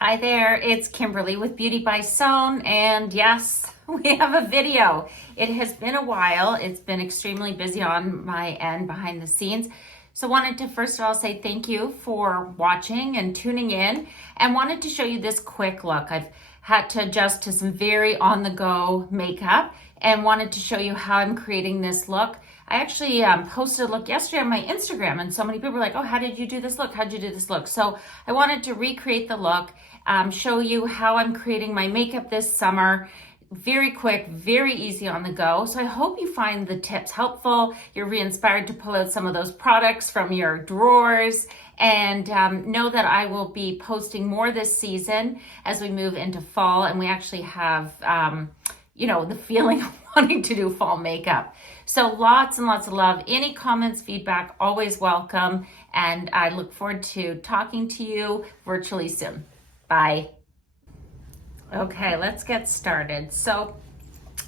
Hi there, it's Kimberly with Beauty by Sown, and yes, we have a video. It has been a while. It's been extremely busy on my end behind the scenes. So wanted to first of all say thank you for watching and tuning in, and wanted to show you this quick look. I've had to adjust to some very on-the-go makeup and wanted to show you how I'm creating this look. I actually posted a look yesterday on my Instagram, and so many people were like, oh, how did you do this look? How did you do this look? So I wanted to recreate the look, show you how I'm creating my makeup this summer. Very quick, very easy on the go. So I hope you find the tips helpful. You're re-inspired to pull out some of those products from your drawers, and know that I will be posting more this season as we move into fall, and we actually have the feeling of wanting to do fall makeup. So lots and lots of love. Any comments, feedback, always welcome. And I look forward to talking to you virtually soon. Bye. Okay, let's get started. So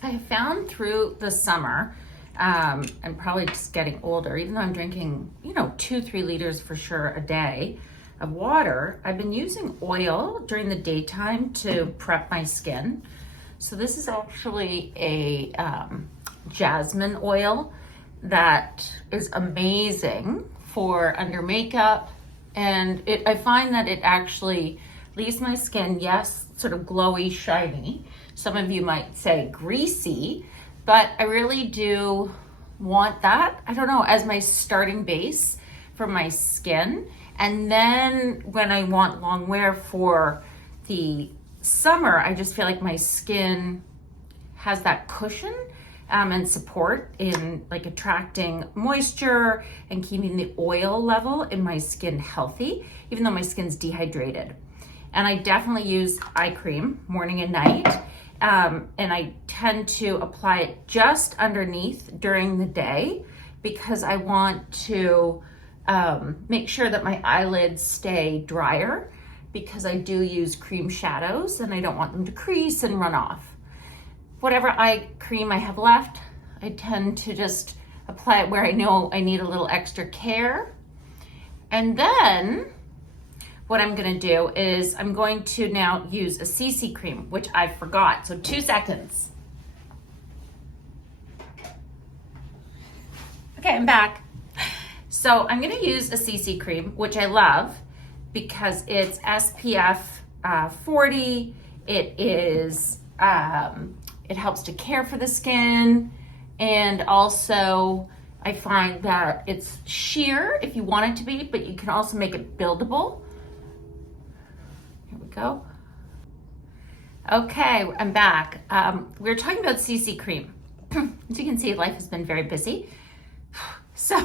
I have found through the summer, I'm probably just getting older, even though I'm drinking, 2-3 liters for sure a day of water, I've been using oil during the daytime to prep my skin. So this is actually a jasmine oil that is amazing for under makeup, and I find that it actually leaves my skin, yes, sort of glowy, shiny. Some of you might say greasy, but I really do want that, I don't know, as my starting base for my skin. And then when I want long wear for the summer, I just feel like my skin has that cushion and support in like attracting moisture and keeping the oil level in my skin healthy, even though my skin's dehydrated. And I definitely use eye cream morning and night. And I tend to apply it just underneath during the day because I want to make sure that my eyelids stay drier, because I do use cream shadows and I don't want them to crease and run off. Whatever eye cream I have left, I tend to just apply it where I know I need a little extra care. And then what I'm gonna do is I'm going to now use a CC cream, which I forgot, so 2 seconds. Okay, I'm back. So I'm gonna use a CC cream, which I love, because it's SPF 40. It is, it helps to care for the skin. And also I find that it's sheer if you want it to be, but you can also make it buildable. Here we go. Okay, I'm back. We were talking about CC cream. As you can see, life has been very busy. So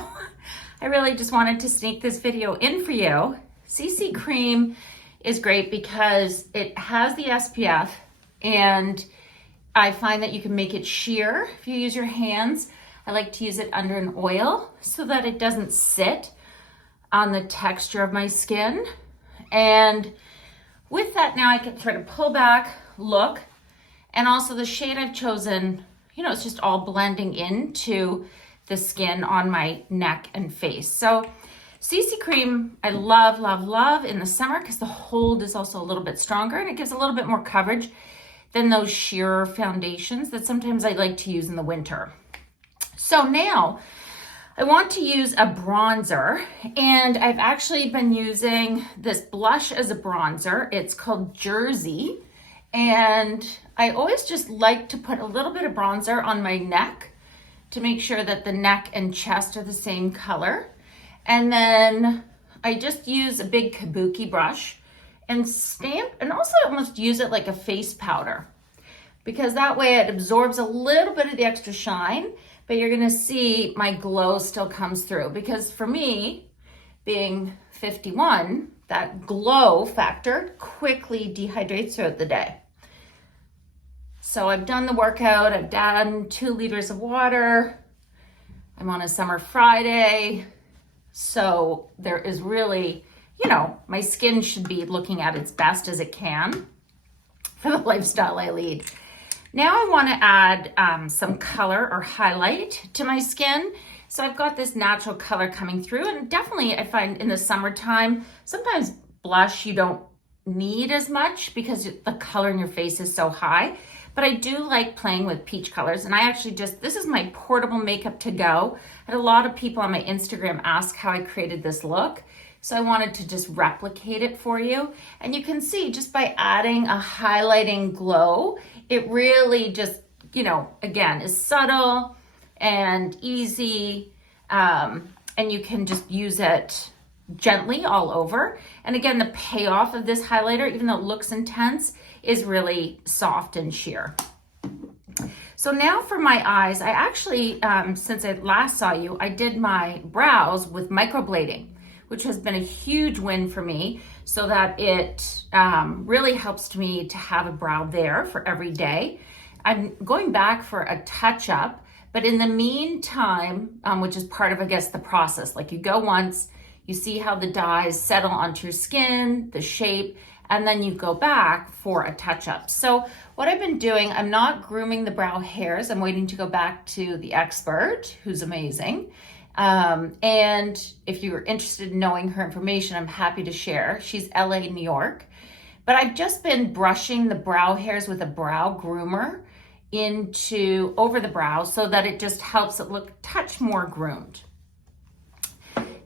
I really just wanted to sneak this video in for you. CC cream is great because it has the SPF, and I find that you can make it sheer if you use your hands. I like to use it under an oil so that it doesn't sit on the texture of my skin. And with that, now I can sort of pull back look, and also the shade I've chosen, it's just all blending into the skin on my neck and face. So CC cream, I love, love, love in the summer because the hold is also a little bit stronger and it gives a little bit more coverage than those sheer foundations that sometimes I like to use in the winter. So now I want to use a bronzer, and I've actually been using this blush as a bronzer. It's called Jersey, and I always just like to put a little bit of bronzer on my neck to make sure that the neck and chest are the same color. And then I just use a big kabuki brush and stamp, and also almost use it like a face powder, because that way it absorbs a little bit of the extra shine, but you're gonna see my glow still comes through, because for me, being 51, that glow factor quickly dehydrates throughout the day. So I've done the workout, I've done 2 liters of water, I'm on a summer Friday, so there is really, my skin should be looking at its best as it can for the lifestyle I lead. Now I want to add some color or highlight to my skin. So I've got this natural color coming through, and definitely I find in the summertime, sometimes blush you don't need as much because the color in your face is so high. But I do like playing with peach colors. And I actually this is my portable makeup to go. I had a lot of people on my Instagram ask how I created this look. So I wanted to just replicate it for you. And you can see just by adding a highlighting glow, it really just, you know, again, is subtle and easy. And you can just use it gently all over. And again, the payoff of this highlighter, even though it looks intense, is really soft and sheer. So now for my eyes, I actually, since I last saw you, I did my brows with microblading, which has been a huge win for me, so that it really helps me to have a brow there for every day. I'm going back for a touch-up, but in the meantime, which is part of, I guess, the process, like you go once, you see how the dyes settle onto your skin, the shape, and then you go back for a touch-up. So what I've been doing, I'm not grooming the brow hairs. I'm waiting to go back to the expert, who's amazing. And if you're interested in knowing her information, I'm happy to share. She's LA, New York. But I've just been brushing the brow hairs with a brow groomer over the brow so that it just helps it look a touch more groomed.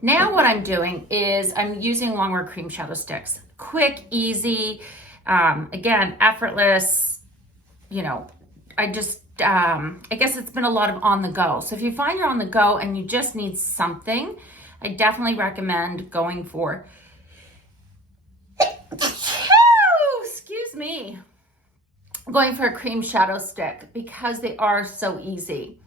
Now what I'm doing is I'm using Longwear Cream Shadow Sticks. Quick, easy, again, effortless, you know, I guess it's been a lot of on the go. So if you find you're on the go and you just need something, I definitely recommend going for, excuse me, going for a cream shadow stick because they are so easy.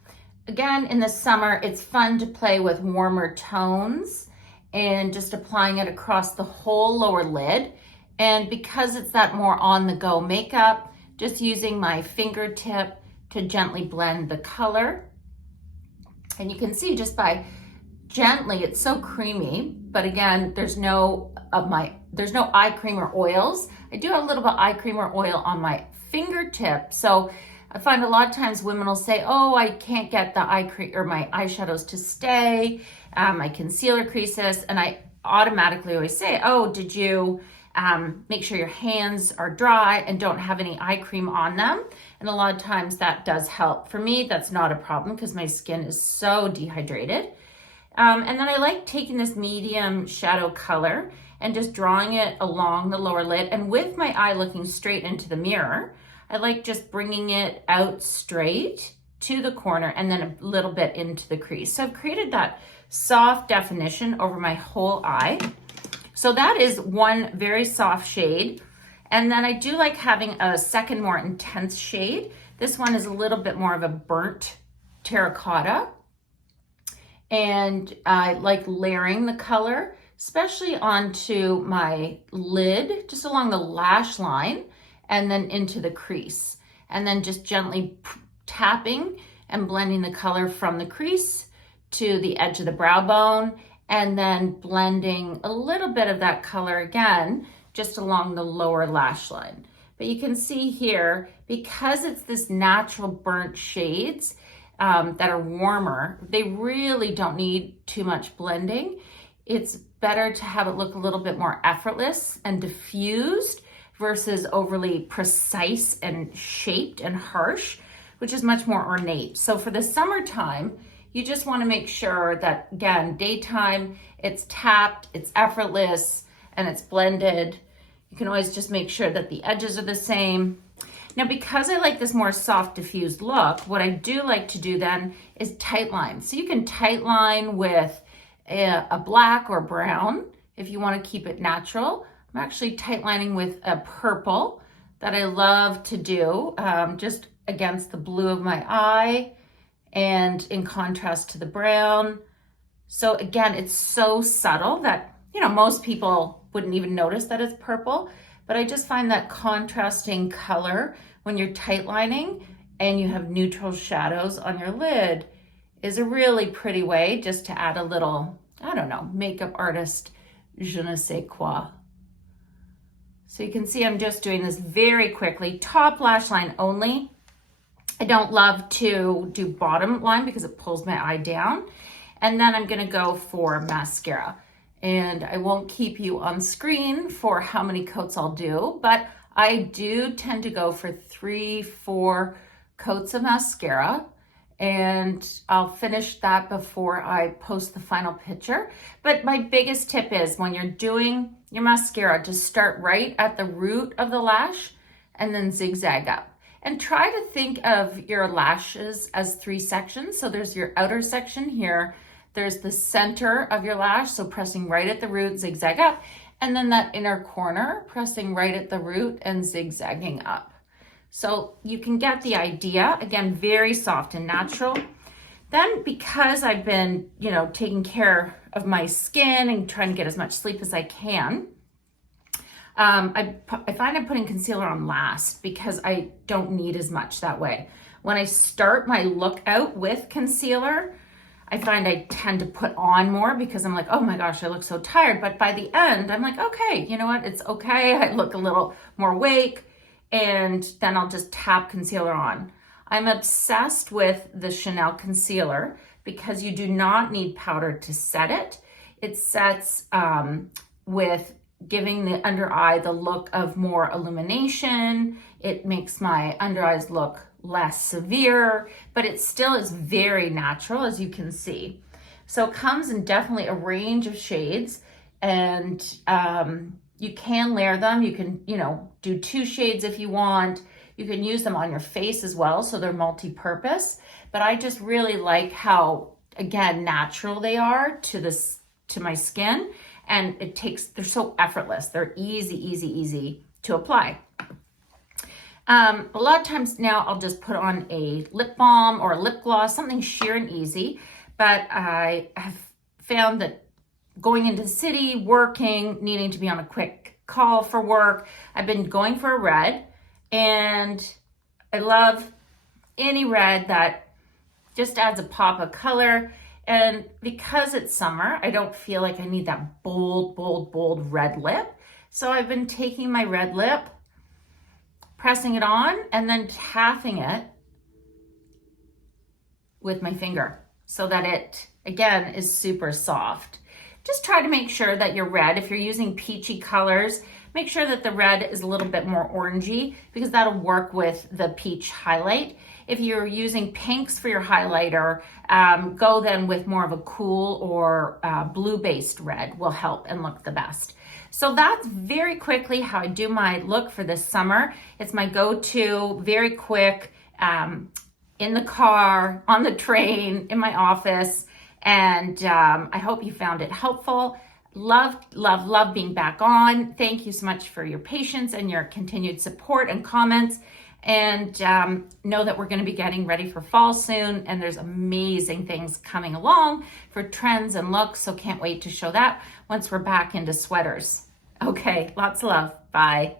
Again, in the summer, it's fun to play with warmer tones and just applying it across the whole lower lid. And because it's that more on-the-go makeup, just using my fingertip to gently blend the color. And you can see just by gently, it's so creamy, but again, there's no eye cream or oils. I do have a little bit of eye cream or oil on my fingertip. So I find a lot of times women will say, oh, I can't get the eye cream or my eyeshadows to stay, my concealer creases, and I automatically always say, oh, did you make sure your hands are dry and don't have any eye cream on them? And a lot of times that does help. For me, that's not a problem because my skin is so dehydrated. And then I like taking this medium shadow color and just drawing it along the lower lid. And with my eye looking straight into the mirror, I like just bringing it out straight to the corner and then a little bit into the crease. So I've created that soft definition over my whole eye. So that is one very soft shade. And then I do like having a second more intense shade. This one is a little bit more of a burnt terracotta. And I like layering the color, especially onto my lid, just along the lash line, and then into the crease. And then just gently tapping and blending the color from the crease to the edge of the brow bone, and then blending a little bit of that color again, just along the lower lash line. But you can see here, because it's this natural burnt shades that are warmer, they really don't need too much blending. It's better to have it look a little bit more effortless and diffused versus overly precise and shaped and harsh, which is much more ornate. So for the summertime, you just want to make sure that, again, daytime, it's tapped, it's effortless, and it's blended. You can always just make sure that the edges are the same. Now, because I like this more soft diffused look, what I do like to do then is tight line. So you can tight line with a black or brown if you want to keep it natural. I'm actually tight lining with a purple that I love to do just against the blue of my eye and in contrast to the brown. So again, it's so subtle that, you know, most people wouldn't even notice that it's purple, but I just find that contrasting color when you're tight lining and you have neutral shadows on your lid is a really pretty way just to add a little, I don't know, makeup artist je ne sais quoi. So you can see I'm just doing this very quickly, top lash line only. I don't love to do bottom line because it pulls my eye down. And then I'm gonna go for mascara. and I won't keep you on screen for how many coats I'll do, but I do tend to go for 3-4 coats of mascara, and I'll finish that before I post the final picture. But my biggest tip is when you're doing your mascara, just start right at the root of the lash and then zigzag up. And try to think of your lashes as 3 sections. So there's your outer section here, there's the center of your lash, so pressing right at the root, zigzag up, and then that inner corner, pressing right at the root and zigzagging up. So you can get the idea. Again, very soft and natural. Then because I've been, taking care of my skin and trying to get as much sleep as I can, I find I'm putting concealer on last because I don't need as much that way. When I start my look out with concealer, I find I tend to put on more because I'm like, oh my gosh, I look so tired. But by the end, I'm like, okay, you know what? It's okay. I look a little more awake, and then I'll just tap concealer on. I'm obsessed with the Chanel concealer because you do not need powder to set it. It sets with giving the under eye the look of more illumination. It makes my under eyes look less severe, but it still is very natural, as you can see. So it comes in definitely a range of shades, and you can layer them. You can, do 2 shades if you want. You can use them on your face as well, so they're multi-purpose. But I just really like how, again, natural they are to my skin, and they're so effortless. They're easy to apply. A lot of times now I'll just put on a lip balm or a lip gloss, something sheer and easy. But I have found that going into the city, working, needing to be on a quick call for work, I've been going for a red, and I love any red that just adds a pop of color. And because it's summer, I don't feel like I need that bold red lip. So I've been taking my red lip, pressing it on, and then tapping it with my finger so that it, again, is super soft. Just try to make sure that your red, if you're using peachy colors, make sure that the red is a little bit more orangey because that'll work with the peach highlight. If you're using pinks for your highlighter, go then with more of a cool or blue-based red will help and look the best. So that's very quickly how I do my look for this summer. It's my go-to, very quick, in the car, on the train, in my office, and I hope you found it helpful. Love being back on. Thank you so much for your patience and your continued support and comments. And know that we're going to be getting ready for fall soon, and there's amazing things coming along for trends and looks, so can't wait to show that once we're back into sweaters. Okay, lots of love. Bye.